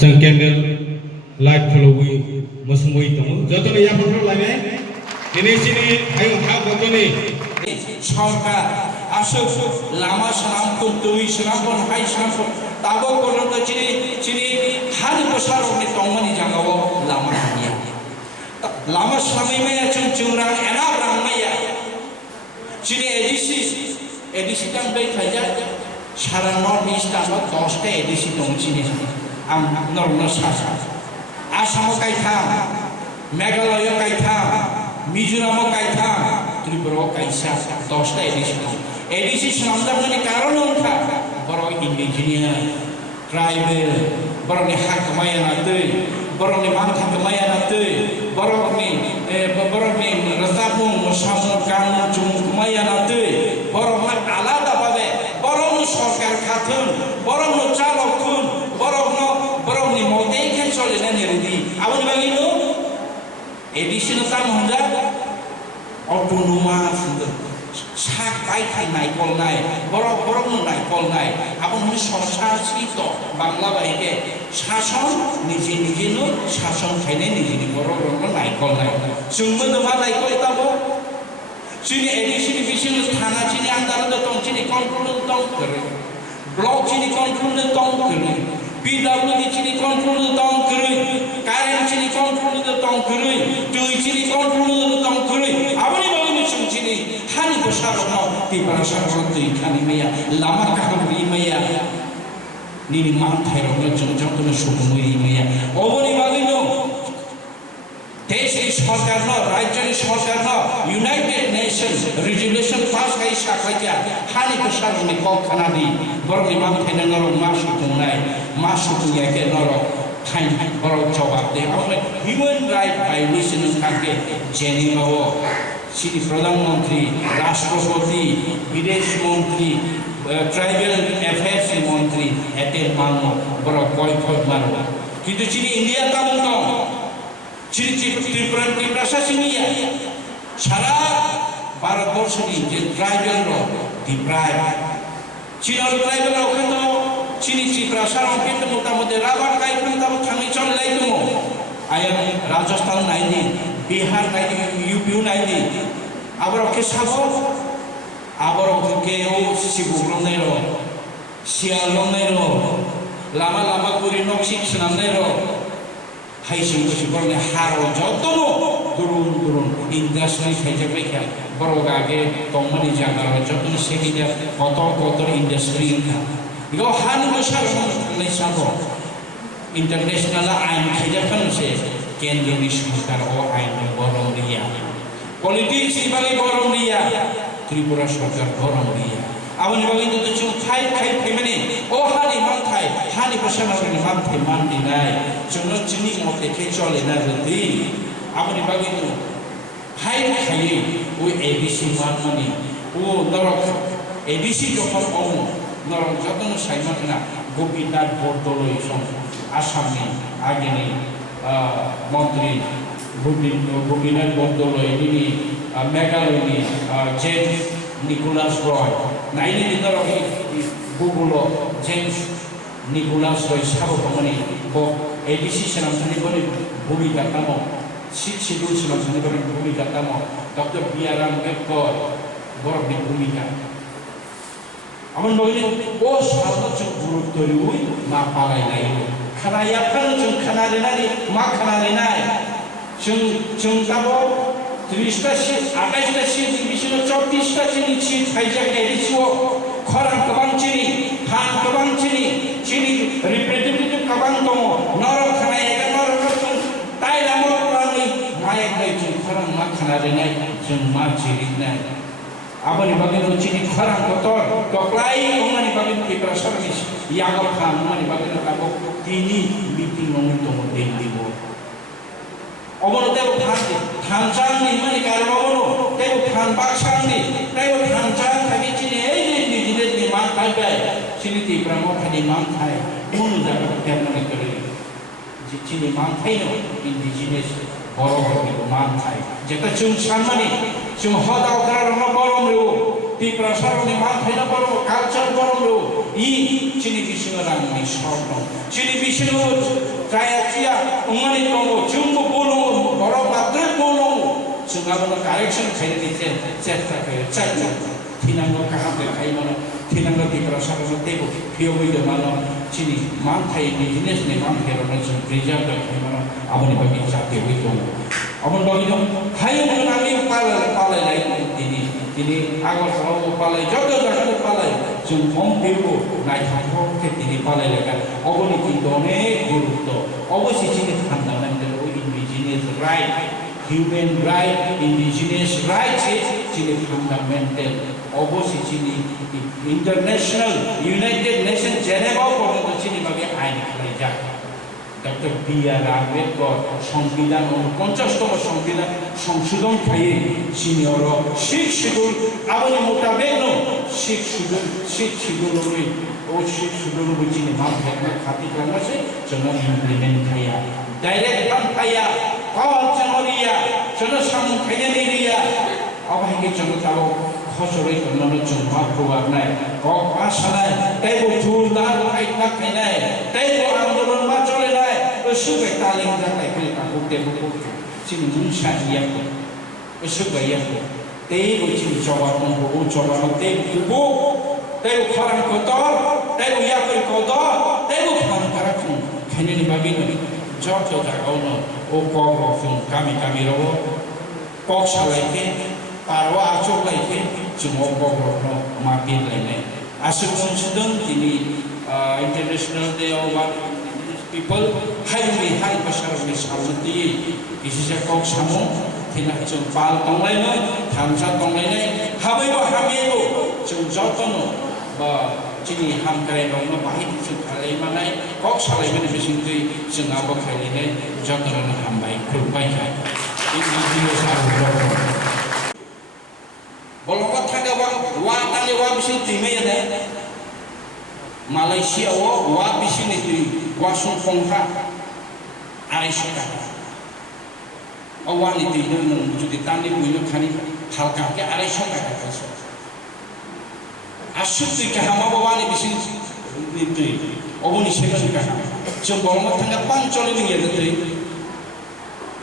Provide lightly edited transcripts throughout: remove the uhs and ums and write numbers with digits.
जों candle light फलवी मसुमै दङ जतने या फटो लाइने दिनै सिनि हायो हा गतने সরকার আসুক লামা সালামকুন তুই সালামকুন হাই সালামকুন তাবো পর্যন্ত চিনি চিনি হানি প্রসারণে তংমানি জাগাবো লামা হানিয়া লামা সালামিমায়া চুন চুংরা এনা ব্রাহ্মায়া চিনি এডিসি টাম दै থাইজা সারা নর্থ ইস্ট আমার 10টা এডিসি দং চিনি আম নরম সাসা আসামও কাইথাম মেঘালয় কাইথাম মিজোরামও কাইথাম ত্রিপুরা কাইসা 10টা এডিসি সামদামনি কারণ অনখা বড় ইন্ডিজিনিয়াস ট্রাইবেল বড়নি হাকমায়া নাতৈ বড়নি মানথা কমায়া নাতৈ বড়নি রাজাবুং সামু কানু জুম কমায়া নাতৈ বড়মা আলাদা ভাবে বড়ন সরকার খাতুন বড়ন চালক খুন বড়নি মতেই খেন চলে না নেরেদি আবনি বাগিনো এডিসি নাম হন্দা অটোনোমাস সাক পাইথাই নাইকলনাই বড় নাইকলনাই আপনি সংসারিত বাংলা বাহিকে শাসন নিজে নিজেনো শাসন খাইনে নিজে বড় নাইকলনাই जोंबो मा नाइकल ताबो चिनि एडिसिनि बिसिनो थाना चिनि आन्दारद दं चिनि कन्ट्रोल दं करे ब्लक चिनि कन्ट्रोल दं करे PWD चिनि कन्ट्रोल दं करे कारेन्ट चिनि कन्ट्रोल दं करे दै चिनि कन्ट्रोल दं करे आबनि बागनि चिनि हानि प्रसारण तिब्रा सारन दै खानि मैया लामा काहरि मैया निनि मानथाय रंग जों जतनो सुबुंनि मैया अबनि बागैनो देशनि सरकार न राज्यनि सरकार न यूनाइटेड नेशन रेजोल्यूशन पास गाय साखाया हानि प्रसारनि कखानानि बरनि मानथाय नरम मासुतुंनाय के नरम थाइन बर जवाब दे हमने ह्यूमन राइट वायलेशन काके जेनेभाव सिटी प्रधानमंत्री राष्ट्रपति विदेश मंत्री ट्राइबल अफेयर्स मंत्री एटेल मानो बर कयफत मारो किन्तु चिनि इंडिया कामन चिनि त्रिपुरा शासिनिया सारा भारतबर्षनि जे ट्राइबल डिप्राइभ चिनर ट्राइबल ओखाने चिनि त्रिपुरा साराव किन्तु मोटामोटी राबार गायफोर दाबो थाङै चलनाय दङ आयन राजस्थान नायनि बिहार नायनि यूपी नायनि आबरके साबो आबरके सिबुग्रमनाय र सियालनाय र लामा लामा गुरि नक्सि सुनामनाय र हाइसिं बरनि हारो जतनो दुरुन इंडस्ट्री थाइजोबैखा बर गागे दंमानि जागा जतनो सेगिदा कत इंडस्ट्री इनका बियो हानि मोसारन थांनाय साबो इंटरनेशनल आइन थाइजाफानसे केन्द्रनि सरकार ओ आइन बरमरिया पॉलिटिक्स इबागै बरमरिया त्रिपुरा सरकार बरमरिया आबनि बागै तो जों फाइ माने ओ हानि मानथाय हानि प्रसारननि मानथाय मानदिनाय जोंनो चिनि मते के चले ना रदि आबनि बागै तो फाइ ओ एबीसी मानमानि ओ नरक एबीसी जखन ओ नरक जतन साइमाना गोपीनाथ बरदलै सम आसामनि आगेनि मंत्री गोपीनाथ बरदलै नि मेघालयनि जेम्स निकोलास रय नाइनि दिनरहि गुगुलो जेम्स निकोलास रय साबोमानि ब एडीसी सेनामसानि भूमिका तामो सिक्स शेड्यूल सेनामसानि भूमिका तामो डॉक्टर बी.आर. आम्बेडकर बरनि भूमिका आमन बगनि ओ साबो जों गुरुत्वयै मा पालायनाय खानायाफोर जों खानालेनाय मा खानालेनाय जों दाबो 30टा सीट 28टा सीट बिसिनो 34टा सीट थाइजा एडिसिओ खरां गोबां चिनि रिप्रेजेन्टेटिभ गोबां दङ नरक खानाय नरक ताइलामो प्रानि मायक बायदि खरां मा खानालेनाय जों मा जिरिनाय आबनि बागै चिनि खरां गतर टक्लाय हमनि बागै त्रिपुरा सर्भिस यागो खान हमनि बागै ताबो तिनि मिटिं दङ दिल्लीआव अबनतेबो थानसांनि माने गारबावनो तेबो थान बाक्सांनि तेबो थानसां थागि चिनि ए निजिनि मान थाइबाय चिनि त्रिपुरा मथानि मान थाय उन जागा तेमनि करे चिनि मान थाइनो इंडिजिनियस बर'नि मान थाय जेता जों सानमानि जों हदाव गारनो बर'मरो ত্রিপুরা সারণী মাথায় বড় কালচার বড় চিনি বিষ্ণু রাঙনি স্বর্ণ চিনি বিষ্ণু চায়াচিয়া উমানি দङ जोंबो बोलो बर' बाद्रे बोलो जोंहाबो कारेक्सन खायनो दिसे सेस्टाखौ चाइना थिनांगौ काहामदो खायमोन थिनांगौ ত্রিপুরা सारণী तेबो फियोबैदो मानो चिनि मानथाय बिजनेसनि मानथायरनो जों प्रिजार्भ खायमोन आबनि बागि जातेबो दङ अबन बागि दङ हायमोन आंनि पालाय दिनै आगरतलाव पालाय जत जायगायाव पालाय जों हम बेबो नायथावथाव दिनै पालायलायगोन अबनि কিন্তু অনেক গুরুত্ব অবশ্যই চিনি fundamental indigenous right human right indigenous rights চিনি ফান্ডামেন্টাল অবশ্যই চিনি ইন্টারন্যাশনাল ইউনাইটেড নেশন জেনেভা পর্যন্ত চিনি ভাবে আইন খাই যায় ডক্টর বি.আর. আম্বেদকর সংবিধান 49তম সংবিধান সংশোধন খাইয়ে সিনিয়র শিখ শিডিউল আবনি মোতাবেক শিখ শিডিউল ও শিখ শিডিউল চিনি মাথায় খাতি কাছে জন্য ইমপ্লিমেন্ট খাইয়া ডাইরেক্ট বান খাইয়া কচমরিয়া জন্য সংখাইয়া অবাহিকে জন্য তাও খসরে জন্য জমা প্রবাবনাই কক আশানাই তাইবো জোরদার আইনা খাইনাই তাইবো আন্দোলন মা চলে নাই সুবে তালিম জানাই ফেলে কাকু দেবো চিনি মুনসা ইয়াকো সুবে ইয়াকো তাইবো চিনি জবাব নবো ও জবাব তাইবো তাইবো খারান কতর তাইবো ইয়াকো কতর তাইবো খারান কারাকুন খাইনানি বাগি নবি যত জাগাও ও কক রফুন কামি কামি রব কক সালাইকে পারवा आचक लाइके जों गभर्नर मार्केट लाइने आसुक मोनसिदों दिनै इंटरनेशनल डे ऑफ पीपल हाइवे हाइ बासारनि सामनति इसिसा कक सामु थिना जों पाल दंलायनो थामसा दंलायनाय हाबैबो हाबैबो जों जतनो बा दिनै हामगाय दंनो बाहाय जों खालायमानाय कक सालायबोनो बिसिंदै जों आबो खालायनाय जतनो हामबाय खुलबाय इंडिजिनियास सारु Bolongot tangga wa tangga wa bisin timai ada Malaysia wa bisin itu wa sungkongha Aisyah awan itu ini jadi tani punya kani halka ke Aisyah kata asyik tu kahama wa ni bisin itu oboni sekan kahama jom bolongot tangga pancol ini ada tu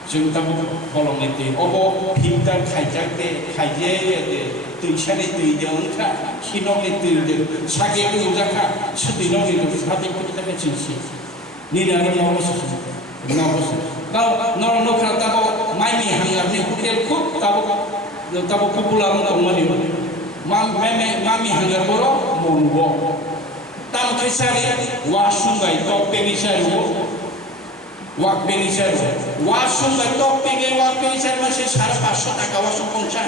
जों दा बलम नेते अबो filter खाइजाके खाइजे दैसानि दैदोंखा खिननि दैदो सागे उजाखा सदैननि साथे कतका चिंसि निनानि नवस गाव नखरा ताबो माइनि हांगारनि होटेल खुब ताबो पपुलार दंमोन मामी हांगार बरो मनबो ताम खैसारि वासुंगाय तो पेनिसारि ওয়াক বেনিচার ওয়াশরুম বা টপ পেগে ওয়াক বেনিচার মাসে 550 টাকা ওয়াশরুম কংসা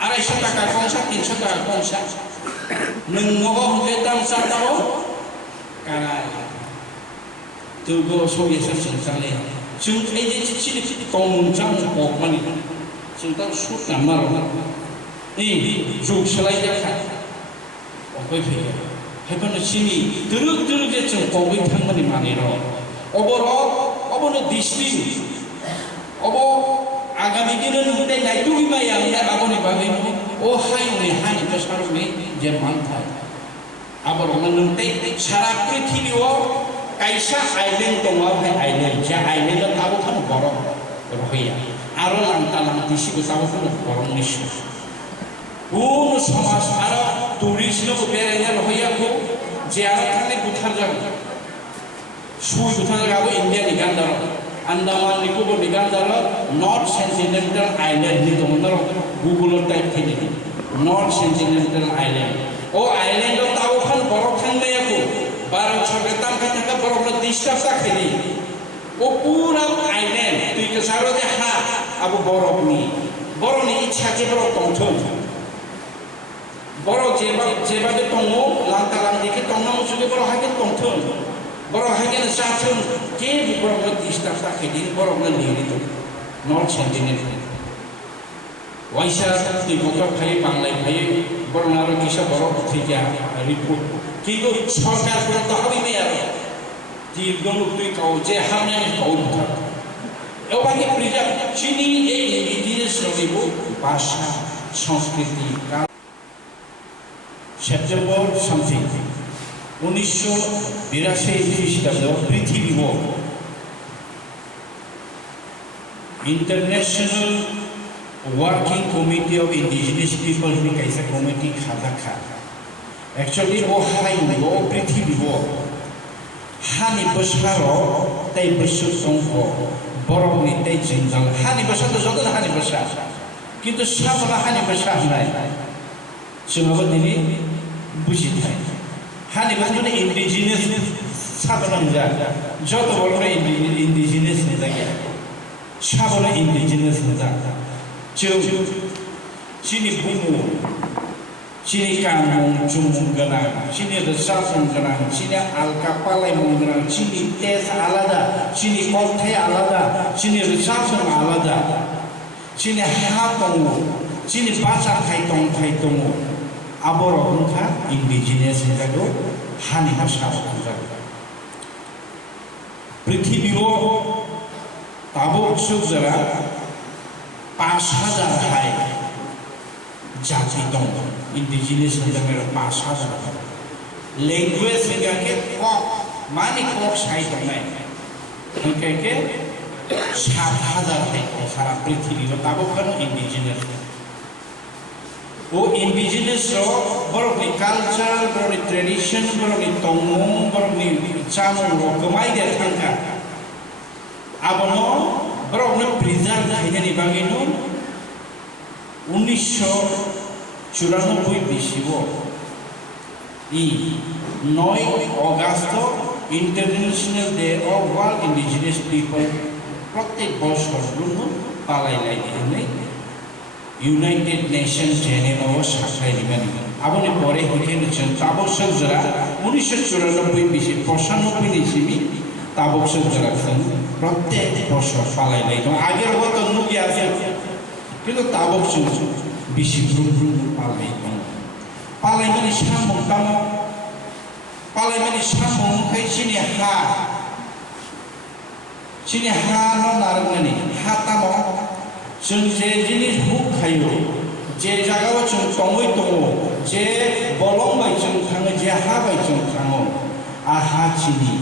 250 টাকা কংসা 300 টাকা কংসা নঙ্গো হতে দাম সাতাও কারা তুগো সোয়েসা সিনসালে जों এই যে চিনি কমনজাং বকমানি जों दा সুট নাম্বার এই जुग सोलाय দেখা অকই ফেগে হেপনো চিনি দুরুক যে जों কবই থাংমানি মানে র অবনো দৃষ্টি অব আগামী দিনে নুতে নাইটুই মাই আমরা আবনি বাগে ও হাইনে হানি তো সারনে যে মানথায় আবার নুতে সারা পৃথিবীও কাইসা আইল্যান্ড দङ আইল্যান্ড যে আইল্যান্ড তাবো খান গরম রহিয়া আরো লাংতা দিশিগো তাবো খান গরম নিশ্চয় কোন সমাজ আর টুরিস্ট বেড়াইয়া রহিয়াকো যে আর থানে গুথার যাবে Suy bukan lagu India di Gandara, Andaman Nicobar di Gandara, North Sentinel Island di Gandara, Google type ini, North Sentinel Island. Oh island itu tahu kan borok kan mereka, barang cerita kita kan borok itu disturb tak ini. Oh pura island, tu itu sahaja deh ha, abu borok ni icha je borok tongton. Borok jeba tu tongo, lantaran dikit tongo musuh borok hakin tongton. Borok hagen satun ke borok disturb tak ini borok ni itu North Sentinel. Waisa tu bukan kaya banglai kaya borok naru kisah borok tiga report. Kiko सरकार को तो हमें में आ तीर दोनों तो कौ जे हमने कौ था ये वाली प्रिजर्व चीनी ये इंडिजिनियस लोगों भाषा संस्कृति সেপ্টেম্বর সামথিং 1982 খ্রিস্টাব্দ পৃথিবী international working committee of indigenous people नि कैसे कमिटी खाजा खा एक्चुअली वो हाई वो पृथ्वी वो हानि बसारो तै बसु संको बरमनि तै जिंजल हानि बसा तो जतो हानि बसा किंतु साबला हानि बसा नाय जोंबो दिनै बुजिथाय हानि बसा इंडिजिनियस साबला जा जतो बरमनि इंडिजिनियस जायगा साबला इंडिजिनियस जा जों चिनि बुमु चिनि कामुं जुमुं गोनां चिनि रोजाफुं गोनां चिनि आलका पालायमुं गोनां चिनि तेज आलादा चिनि कन्थाइ आलादा चिनि रोजाफुं आलादा चिनि हा दङ चिनि बाजाखाय दङ आबर हुंखा इंडिजिनियस जागो हानि भाषा जागो पृथ्वीयाव ताबो सुबजरा 5000 हाय जाति दं इंडिजिनियस जगह 5000 लैंग्वेज के कक माने कक साइड दंनाय उनके के 7000 है सारा पृथ्वी में ताबो कन इंडिजिनियस वो इंडिजिनियस रो बरनि कल्चर बरनि ट्रेडिशन बरनि तंगम बरनि चामु रो गमाय दे थांगा आबनो बरनि प्रिजार्व खायनि बागैनो 1994 बिसिबो 9 अगस्त international day of world indigenous people प्रत्येक बছর पालायलायनानै यूनाइटेड नेशन जेनेभाव साख्लायनानै आबोनि परे हिकेन जों ताबक सोरजरा 1994 बिसि 95 निसिमि ताबक सोरजरा जों प्रत्येक बছর पालायलाय दं आगेर हयतो नुगियासै किन्तु ताबक जों बिसि ब्रुम पालाय दं पालायनानै सामु तामो पालायनानै सामु खाय सिनि हा न नारनानै हा तामो जों जे जिनिस हुक खायो जे जागायाव जों दङै दङ जे बलं बाय जों थाङो जे हा बाय जों थाङो आहा चिनि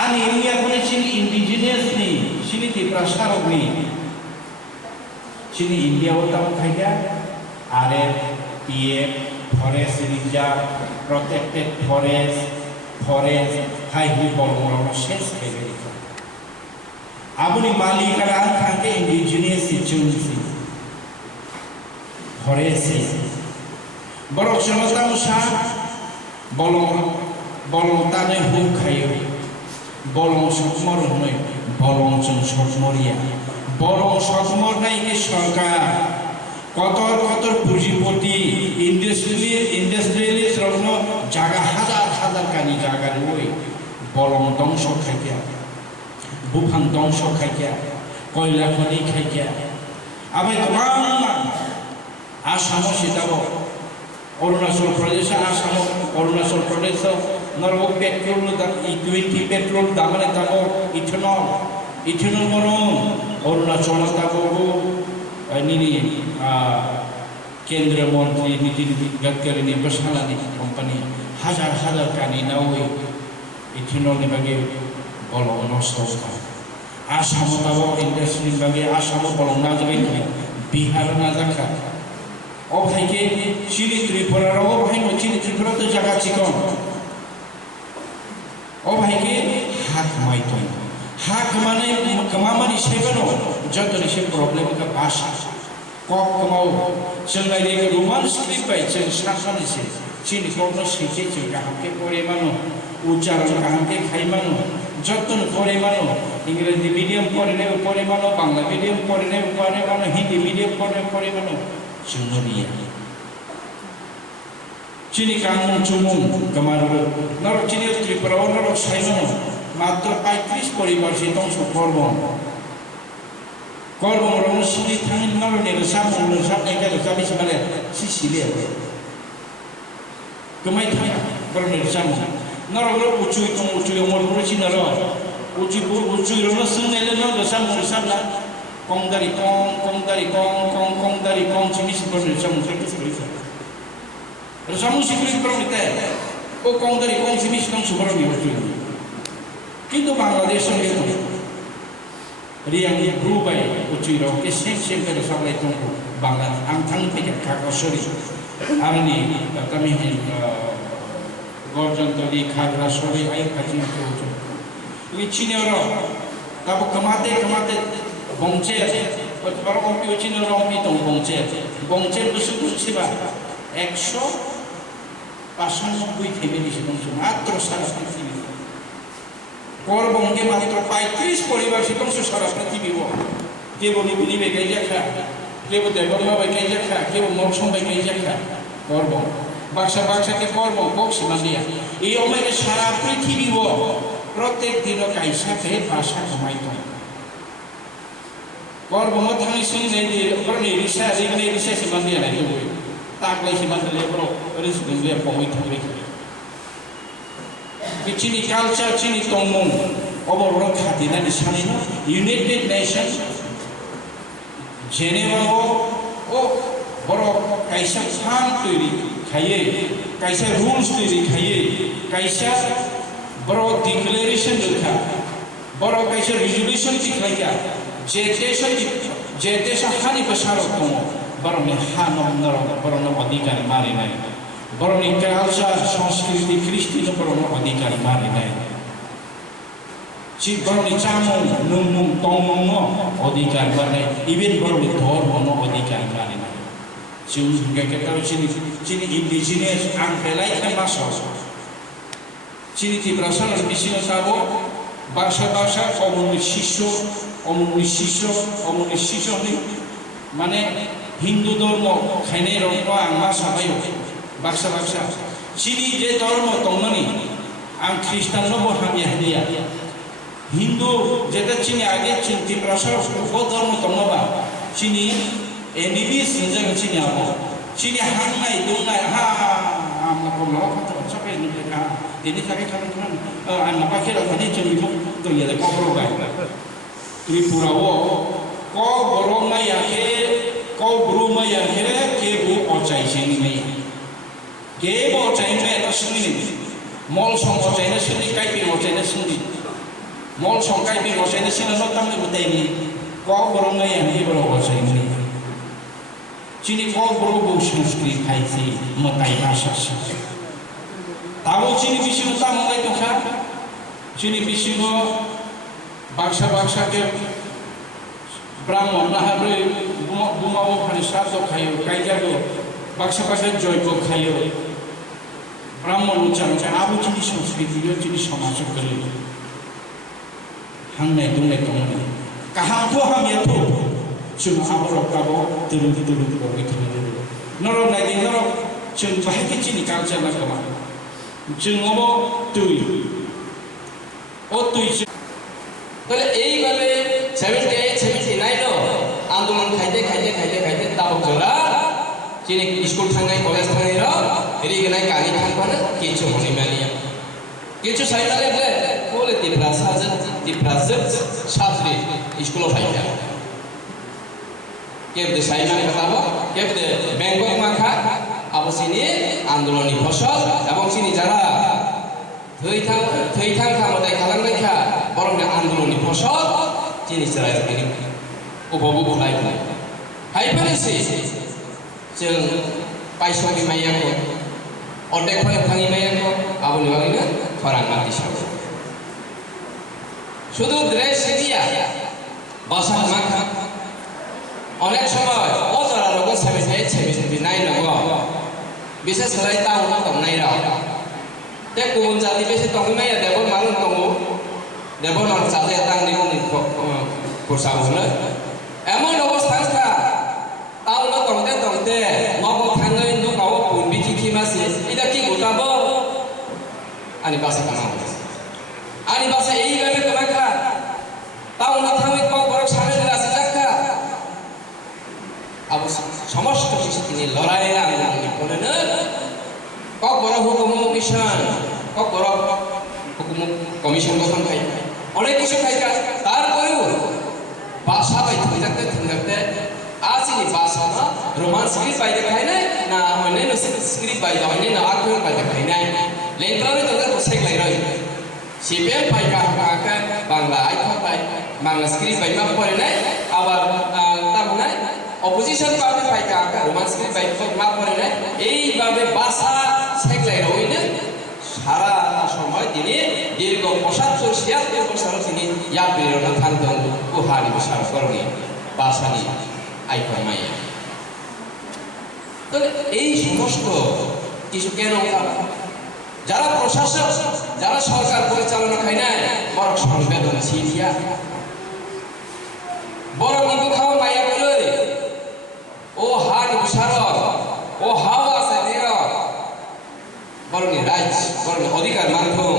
आनि इन्डियाखौनो चिनि इंडिजिनियसनि चिनि तिब्रा सारगनि चिनि इंडियाव ताम खायगा आरे PF forest reserve protected forest हाइवे बलंगराव सेस खायगा आबुनि मालिकाना थांके इंडिजिनियस सिचुएशन फरेस्ट बरक जनता मुसा बलं ताने हुक खायो बलं सकमर होनै बलं जों सकमरिया बलं सकमर नायके सरकार कतर पुंजीपति इंडस्ट्रियलिस्ट रनो जागा हाजार कानि जागा रय बलं दंस खायया बुफां दंस खायया कयला खनि खायया आबै गोबां आसामाव सिदाबो अरुणाचल प्रदेश आसामाव अरुणाचल प्रदेश नरव पेट्रोल E20 पेट्रोल दामने ताबो इथेनल मरम अरुणाचल ताबो निनि केंद्र मंत्री नितिन गडकरी बसालानि कंपनी हजार कानि नावै इथेनल नि बागे बलं नष्ट आसामाव ताबो इंडस्ट्री बागे आसामाव बलं नाजबाय बिहार नाजाखा अभायके चिनि त्रिपुराराव अभायनो चिनि त्रिपुरा तो जागा चिकन अभायके हाक माइतों हाक माने कमामानि सेबनो जतनि से प्रॉब्लम का भाषा कक कमाओ जों नायले रोमान स्क्रिप्ट बाय जों साखानि से चिनि कनो सिचे जों गाहामके परे मानो उच्चारण गाहामके खाइ मानो जतन परे मानो इंग्रेजी मीडियम परे मानो बांग्ला मीडियम परे मानो हिंदी मीडियम परे मानो जोंनिया चिनि कामुं चुमुं गमारो नर चिनि त्रिपुराव नर साइमनो मात्र 35 परिवार से दंस करबन रनो सिनि थांनि नर ने सामु सामने के जाबि समाले सिसिले गमाय थाय बरने सामु नर उचुय दं उचुय मरपुर चिनर उचुय रनो संनेले न सामु सामला कमदारि कम चिनि सिबरने सामु Rasamu sikri berang kita, oh kong dari kong sini sedang seberang di waktu ini. Kita Bangladesh itu, dia yang berubah uci rau, kesem pada sahabat itu Bangladesh, angkang tiket kakak suri, arni kami gorjan tadi kakak suri ayat kajian itu. Ini Cina orang, tapi kemate bongcer, orang ompi Cina orang ompi tong bongcer bersuku siapa? 195 family sedang মাত্র সারা পৃথিবী করবঙ্গে মাত্র 35 পরিবার sedang সারা পৃথিবী কেবল নিবে গাই দেখা কেবল Debbarma by গাই দেখা কেবল মৌসুম by গাই দেখা করব বাক্সাকে করব বক্সিমা দিয়া এই অমেরে সারা পৃথিবী প্রত্যেক দিন কাইসাকে ভাষা কমাইতো করব মথানি সঙ্গে করনি রিসা সিমান্দিয়া নাই tak lagi siapa lebro, harus dia pahami thame. Cini culture Cini tongmong, orang khati na disani na United Nations, Geneva boro kaisa ham turi khaye, kaisa rules turi khaye, kaisa boro declaration dekha, boro kaisa resolution dikhaya, jete hani pasarok tomo. Barangnya hanam narang, barangnya adhikar mari nai. Barangnya culture, Sanskriti, Kristi itu barangnya adhikar mari nai. Si barangnya camong, nung tongmong adhikar mari nai. Even barangnya dharma adhikar mari nai. Si unsur kita sini indigenous angkelai kan masuk. Sini di berasal dari sini sabo bahasa komunisisio ni mana Hindu ধর্ম খাইনে রঙ আংমা সাবায়ো বাক্সা চিনি যে ধর্ম তংনানি আং খ্রিস্টান নব হামিয়া হামিয়া হিন্দু যেটা চিনি আগে চিন্তি প্রসার ও ধর্ম তংনবা চিনি এনিবি সিনজাগ চিনি আবো চিনি হাংনাই দুংনাই হা আমরা কোন কথা সবে নিতে কা দিদি থাকে কারণ আমরা পাখি রাখনি চিনি তো ইয়ে কবর গায় ত্রিপুরা ও কবর মাইয়াকে kau berumah yang kira kebu ocai sini ni, kebu ocai ni ada sini, mall song ocai ni sini, kaipi ocai ni sini, mall song kaipi ocai ni sini, notam ni betul ni, kau berumah yang ni baru ocai ni, sini kau berubu Sanskrit kaisi, matai bahasa sini, tahu sini bisi notam mulai tu kan, sini bisi no, bangsa ke Brahman nahabre bumawo khani sardo khayo kaijago baksa joyko khayo Brahman uchang abu chini Sanskriti yo chini samaj kale hangne dungne tomne kaham to ham yato chung abro kabo turu ko ikhle noro nai noro chung bahiki chini culture na kama chung obo tui o tui তাহলে এইভাবে 78-79 আন্দোলন খাইতে তাবক জোড়া চিনি school থাঙ্গাই college থাঙ্গাই রিগনাই গাড়ি থাঙ্গানো কিছু মনে মানিয়া কিছু সাইতালে বলে তিপ্রাসাজ ছাত্রী স্কুল ফাইয়া কেবদে সাইমানে কথাবো কেবদে বেঙ্গক মাখা আবসিনি আন্দোলনী ফসল এবং চিনি যারা থৈথাং খামতাই খালাংলাইখা বরং আন্দোলনী ফসল চিনি চালায় তিনি উপভোগ খাইফাই হাইফানেসি जों पाइसनि माइयाखौ अनेक थाङि माइयाखौ आबुनि बागैनो फोरोंनानै सावो শুধু ড্রেস সিদিয়া বাসা মাখা অনেক সময় অজরা রোগ 78-79 নগ বিশেষ করে টাউন দমনাই রাও তে কোন জাতি বেশি তংমাই দেব মালুন দङ দেবন জাতি তাংনি পোশাক হলো এমন অবস্থা টাউন দংতে মগ থাঙ্গৈ নগাও পুনবিজি কিমাসে এটা কি গোটাবো আনি বাসা কামাও আনি বাসা এইভাবে কমাখা টাউন থাঙ্গৈ কক বড় সামনে আছে জাকা আবু সমস্ত কিছু তিনি লড়াই আন্দোলন করেন কক বড় হুকুম মিশন কক বড় হুকুম কমিশন গঠন খাই অনেক কিছু খাইকা তারপরেও বাসা বাই থাকতে আজ sini bahasa na roman script by the kainai na hoine no script by the hoine na article by the kainai lentra ni toga kosek lai roi CPM by ka ka bangla ai ka by bangla script by ma pore nai abar tamunai opposition party by ka roman script by ma pore nai ei babe bahasa sek lai roi ne সারা সময় তিনি দীর্ঘ ৭৫-৭৬ বছর তিনি ইয়া প্রেরণা থাকতেন ও হারি বিশাল করণী বাসানি আইকমাই তো এই সমস্ত কিছু কেন যারা প্রশাসক যারা সরকার পরিচালনা খায় না বড় সংবেদনশীল ইয়া বড় নিকো খাওয়া মাইয়া বলে ও হারি বিশাল ও হাওয়া আছে দেরা বরং রাইট বরং অধিকার মাধ্যম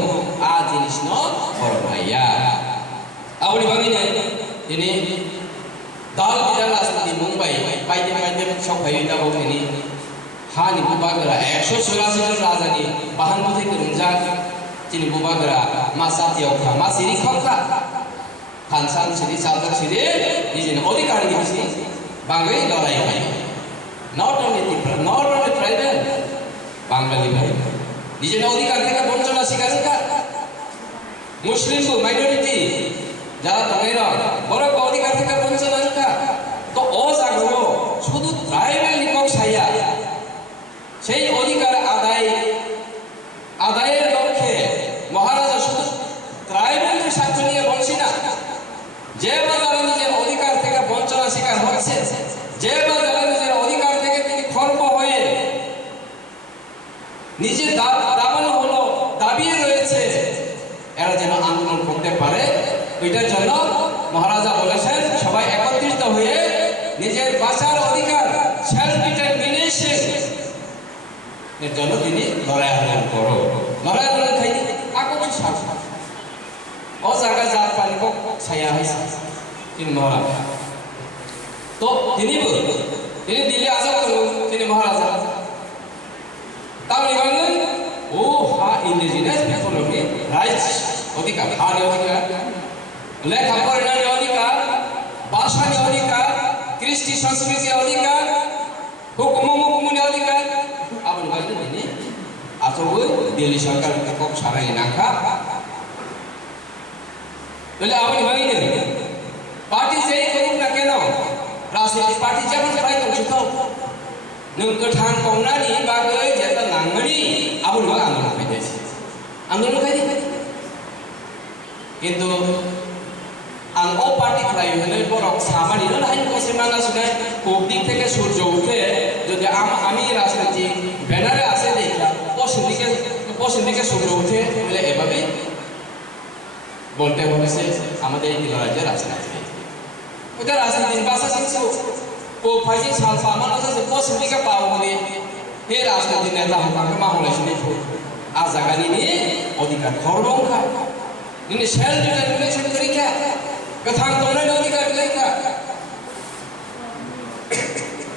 আ জিনিস ন বড় ভাইয়া আপনি ভাবিনে তিনি দল বিধান রাজনীতি মুম্বাই বাইতে বাইতে সবাই দাবো তিনি হানি বুবাগরা 184 জন রাজানি বাহান্ন থেকে রুমজাক তিনি বুবাগরা মাসাতিয়াও খা মাসিরি খা খানসান সিরি সাদর সিরি নিজের অধিকার দিছি বাঙালি লড়াই হয় নট অনলি ট্রাইবাল বাঙালি ভাই নিজের অধিকার থেকে বঞ্চনা শিকার মুসলিম মাইনরিটি যারা তোমরা বড় অধিকার থেকে বঞ্চনা শিকার তো অজাগর শুধু ট্রাইবাল নিকক ছাইয়া সেই অধিকার আদায়ের লক্ষ্যে মহারাজা শুধু ট্রাইবালের স্বার্থ নিয়ে বলছি না যে বা যারা নিজের অধিকার থেকে বঞ্চনা শিকার হচ্ছে যে বা যারা নিজের অধিকার থেকে তিনি খর্ব হয়ে নিজে দাবানো হলো দাবিয়ে রয়েছে এরা যেন আন্দোলন করতে পারে ওইটার জন্য মহারাজা বলেছেন সবাই একত্রিত হয়ে নিজের বাঁচার অধিকার সেলফ ডিটারমিনেশন এর জন্য তিনি লড়াই আন্দোলন করো লড়াই আন্দোলন খাই আকর্ষণ সাহস ও জায়গা জাত পানি কক ছায়া হয়েছে তিনি মহারাজা তো তিনি দিল্লি আজাদ করুন তিনি মহারাজা তাহলে বললেন ও হা ইন্ডিজিনাস পিপলকে রাইটস অধিকার হানি অধিকার লেখাপড়ার অধিকার ভাষার অধিকার কৃষ্টি সংস্কৃতির অধিকার হুকুমুকুমুনি অধিকার আপনি বললেন তিনি আসলে দিল্লি সরকার খুব সারাই নাখা তাহলে আপনি বললেন পার্টি যেই করুক না কেন রাজনৈতিক পার্টি যেমন ট্রাই করছে তো नों गोथां कौनानि बागै जेता नांगमानि आबुल मा आंदोलन खाइदेছি आंदोलन खाइदे কিন্তু आं ओ पार्टी खालायनो बरक सामानि न हाइन कसे माना सुनाय कोबदिक থেকে সূর্য উঠে যদি আমি রাজনীতি ব্যানারে আছে দেখা পশ্চিম দিকে সূর্য উঠে বলে এভাবে বলতে হয়েছে আমাদের এই রাজ্যের রাজনীতি ওটা রাজনীতির ভাষা শিখছো ও ফাইজি সাল সামানা যে পশ্চিমদিকে পাওনি হে রাজনীতি নেতা হকাকে মাহলাইছিনি আর জায়গানি নিয়ে অধিকার খরবংখা নিনে সেলফ ডিটারমিনেশন করিকা কথাং তোমরা অধিকার লেখা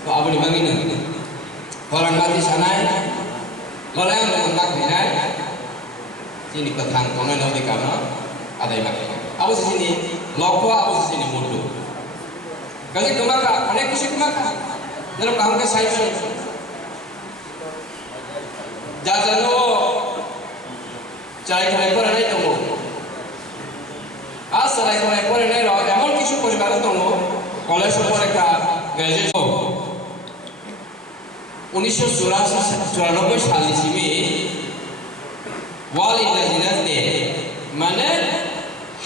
তো আপনি বাঙিনা orang mati sanai lolai ang nak minai sini কথাং তোমরা অধিকার না আদায় মাকে আবু sini লক্ষ্য আবু sini মুন্ডু কাজে তোমাকে অনেক কিছু তোমাকে যেন কাউকে সাইজ যা জানো চাই খাই করে নাই তো আজ চাই খাই করে নাই এমন কিছু পরিবার তো কলেজ পরীক্ষা গ্রাজুয়েশন 1994 সালে সিমে ওয়াল ইন্ডিজিনাস ডে মানে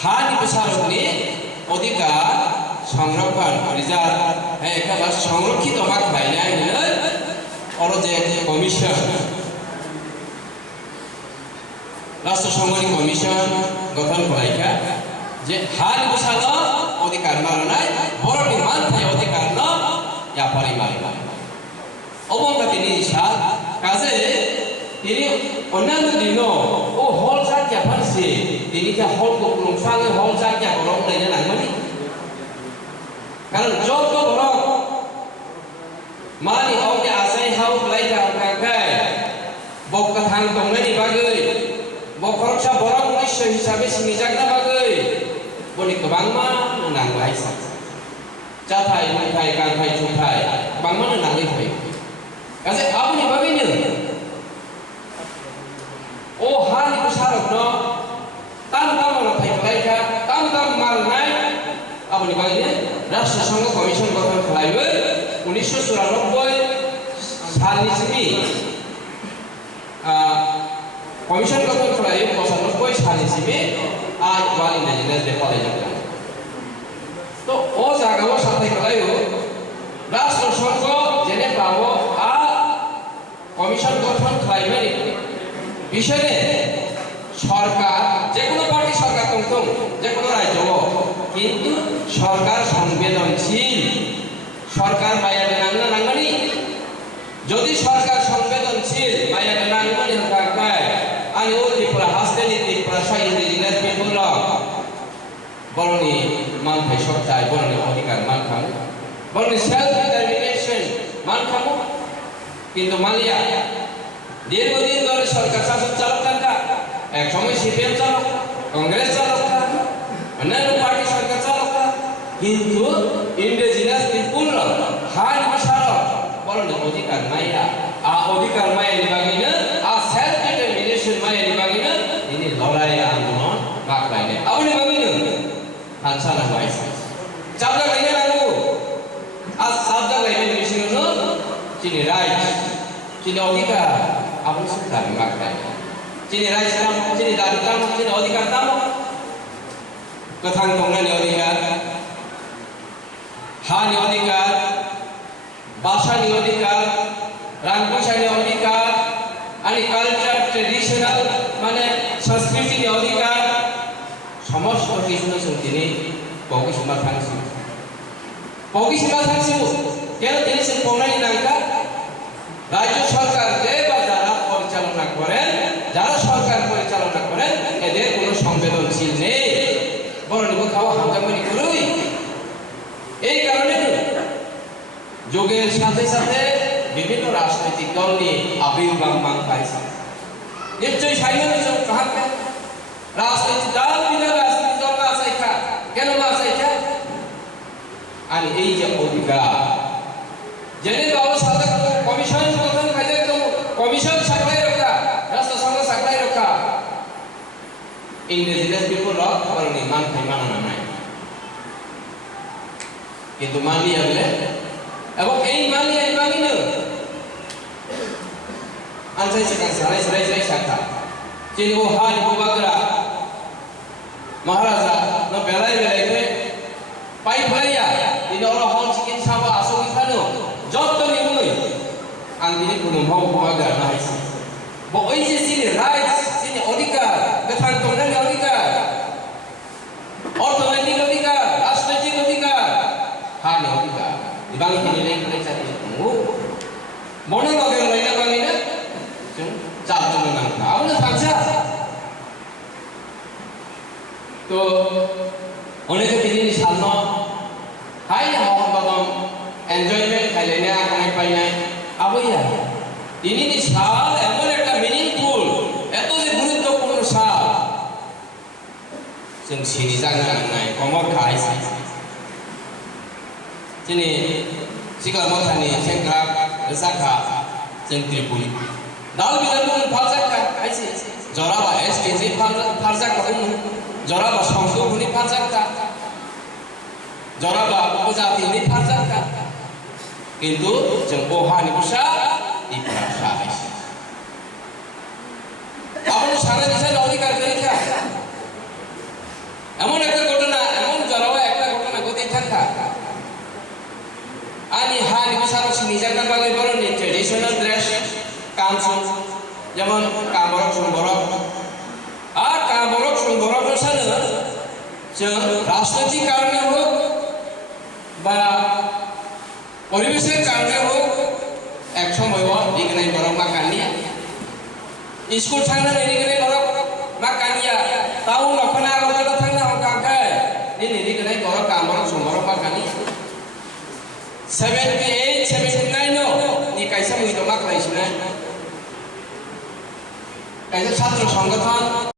হানি বিচারকনি অধিকার সংরক্ষণ রিজার্ভ একেবারে সংরক্ষিত ভাগ পাইলাই অর যে কমিশন রাষ্ট্র সংঘনী কমিশন গঠন করাইকা যে হাল বসানো অধিকার মাননাই বড় মান থাকে অধিকার ন ইয়া পরিমাণ অবঙ্গ তিনি সাত কাজে তিনি অন্যান্য দিনও ও হল জায়গা ফারসে তিনি কে হল কোন সালে হল জায়গা গরম দেয় না মানে কারণ যত বড় মানি ওকে আসাই হাউ লাইটা কাকাই বক্কা থাং দংনানি বাগৈ বখরসা বড় উদ্দেশ্য হিসাবে সিনিজাগনা বাগৈ বনি গোबां मा नांगौ आइसा जाथाय नुथाय गानथाय जुथाय बांमानो नाङै थायो गासै आबुनि बागैनो अ हानि सारकनो ताम तामानो थायखालायखा ताम ताम मारनाय आबुनि बागैनो राष्ट्र संघ कमिशन गठन खालामो 1994 सालनिसिमनि कमिशन गठन खालामो 95 सालनिसिमनि आज वाली इंडिजिनियास डे फालिजादों तो ओ जागायाव साथाय खालामो राष्ट्र संघ जेनेबा आ कमिशन गठन खालामनानै बिसोरो सरकार जेकोनो पार्टी सरकार दंथों जेकोनो राज्योआव किन्तु सरकार संवेदनशील सरकार माया गोनां नांगौनि যদি সরকার সংবেদনশীল মায়া নাঙ্গনি হকায় আনি ও ত্রিপুরা হাসতেনি ত্রিপুরা সাইন্দি জিনাস পিপুল বরনি মানথাই সত্তায় বরনি অধিকার মানখামু বরনি সেলফ ডিটারমিনেশন মানখামু কিন্তু মালিয়া দীর্ঘদিন ধরে সরকার শাসন চালক থাকা এক সময় সিপিএম চালক কংগ্রেস চালক অন্যান্য পার্টি সরকার চালক কিন্তু ইন্ডিজিনাস পিপুল হার ভাষার বরনি অধিকার মাইয়া অধিকার মায়ের বাগিনা সেলফ ডিটারমিনেশন মায়ের বাগিনা তিনি লড়াই আন্দোলন বাকলাইনে আপনি বাগিনা হানসানা বাইস চাপদা লাইনে লাগু চাপদা লাইনে মিশিনো তিনি রাইট তিনি অধিকার আপনি সুতার বাকলাই তিনি রাইট নাম তিনি দাবি নাম তিনি অধিকার নাম কথাং তংনানি অধিকার হানি অধিকার भाषानि अधिकार रांगपैसानि अधिकार आणि कल्चर ट्रेडिशनल माने संस्कृतिनि अधिकार समस्त किछुनो जों दिनै बावैसोमा थांसिगौ केन दिनै जों बावनायनि नांगौ রাজ্য সরকার যে বা যারা পরিচালনা করেন যারা সরকার পরিচালনা করেন এদের কোনো সংবেদনশীল নেই বরং খাওয়া হাঙ্গামানি করুই এই কারণে যুগের সাথে সাথে বিভিন্ন রাজনৈতিক দল নিয়ে আবির্ভাব মান পাইছে নিশ্চয়ই সাইলেন্স কাহাকে রাজনৈতিক দল বিভিন্ন রাজনৈতিক দল আছে এটা কেন আছে এটা আর এই যে অধিকার জেনে বাবু সাথে কমিশন গঠন কাজে তো কমিশন সাকলাই রাখা রাষ্ট্র সংঘ সাকলাই রাখা ইন্ডিজিনাস পিপল রক করনি মান খাই মানানো নাই কিন্তু মানি হলে এবং এই মালিয়া বাগিনো আনসাই সেখানে সারাই শাখা যিনি ও হানি বুবাগরা মহারাজা ন বেলাই বেলাইকে পাই ফাইয়া তিনি ওরা হল চিকিন সাবা আসকি খানো যত নিবই আন তিনি কোনো ভাব বুবাগরা নাইছে ব ওই যে যিনি রাইটস যিনি অধিকার বেথান তংনানি অধিকার অর্থনৈতিক অধিকার রাজনৈতিক অধিকার হানি অধিকার ibang hinilay sa mo mono bagay ray na bangina yung chapter mo nang tao na pagsa to oneke pinili salno hay na hawak bagong enjoyment kaya niya ako ay painay abo yan ini ni sal emon একটা meaningful eto je গুরুত্বপূর্ণ sal जों सिनि जानो नांनाय कमर खायसै Sini sikal motani sengkra resaka sengtripuli dal bidan pun farzaka aisi joraba SKC farzaka joraba songso buni farzaka joraba upajati ni farzaka কিন্তু जों ohani busa iprasa aisi আপনি সারা দেশে অধিকার করেছেন এমন একটা ঘটনা এমন জরাবা একটা ঘটনা ঘটে থাকা ani hani besar sini jangan bagai baru nih traditional dress kamsung zaman kamborok sumborok kamborok sumborok itu sana রাজনৈতিক কারণে হোক বা পরিবেশের কারণে হোক এক সময় দিগনাই বরক মাকানিয়া স্কুল থাকলে দিগনাই বরক মাকানিয়া তাও নখনা আগরতলা থাকলে হকাকায় দিগনাই বরক kamborok sumborok মাকানিয়া 78, 79 no, ni kaisa mo ito maklay sila. Kaisa ছাত্র সংগঠন